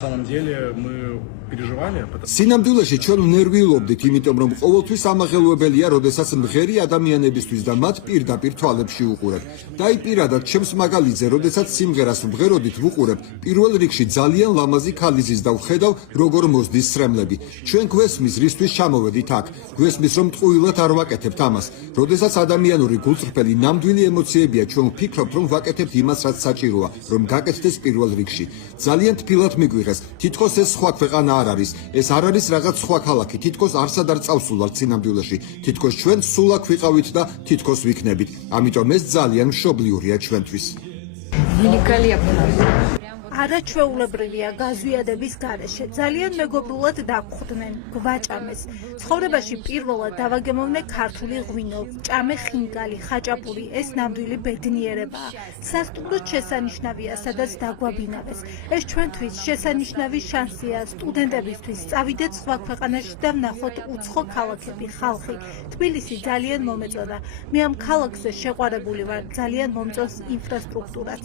На самом деле мы переживали, სინამდვილეში ჩვენ ვნერვიულობდით, იმიტომ რომ ყოველთვის ამაღელვებელია, როდესაც მღერი ადამიანებისთვის და მათ პირდაპირ თვალებში უყურებ. დაიპირადად ჩემს მაგალითზე, როდესაც სიმღერას ვმღეროდით, ვუყურებ პირველ რიგში ძალიან ლამაზი ქალიზის და ვხედავ, როგორ მოსდის სრემლები. ჩვენ გვესმის, რისთვის ჩამოვედით აქ. გვესმის, რომ ტყუილად არ ვაკეთებთ ამას. როდესაც ადამიანური გულწრფელი ნამდვილი ემოციებია, ჩვენ ვფიქრობთ, რომ ვაკეთებთ იმას, რაც საჭიროა, რომ გაკეთდეს პირველ რიგში. ძალიან თბილად მიგვიღეს. თითქოს ეს სხვა ქვეყანა არ არის. ეს არ არის რაღაც სხვა ქალაქი. თითქოს არსად არ წავსულვართ სინამდვილეში. თითქოს ჩვენ სულ აქ ვიყავით და თითქოს ვიქნებით. ამიტომ ეს ძალიან მშობლიურია ჩვენთვის. არაჩვეულებრივია გაზვიადების გარეშე. ძალიან მეგობრულად დაგხვდნენ, გვაჭამეს. ცხოვრებაში პირველად დავაგემოვნე ქართული ღვინო, ჭამე ხინკალი, ხაჭაპური, ეს ნამდვილი ბედნიერებაა. სასტუმროდ შესანიშნავია, სადაც დაგვაბინავეს. ეს ჩვენთვის შესანიშნავი შანსია სტუდენტებისთვის. წავიდეთ სხვა ქვეყანაში და ვნახოთ უცხო ქალაქები, ხალხი. თბილისი ძალიან მომეწონა. მე ამ ქალაქზე შეყვარებული ვარ, ძალიან მომწონს ინფრასტრუქტურაც.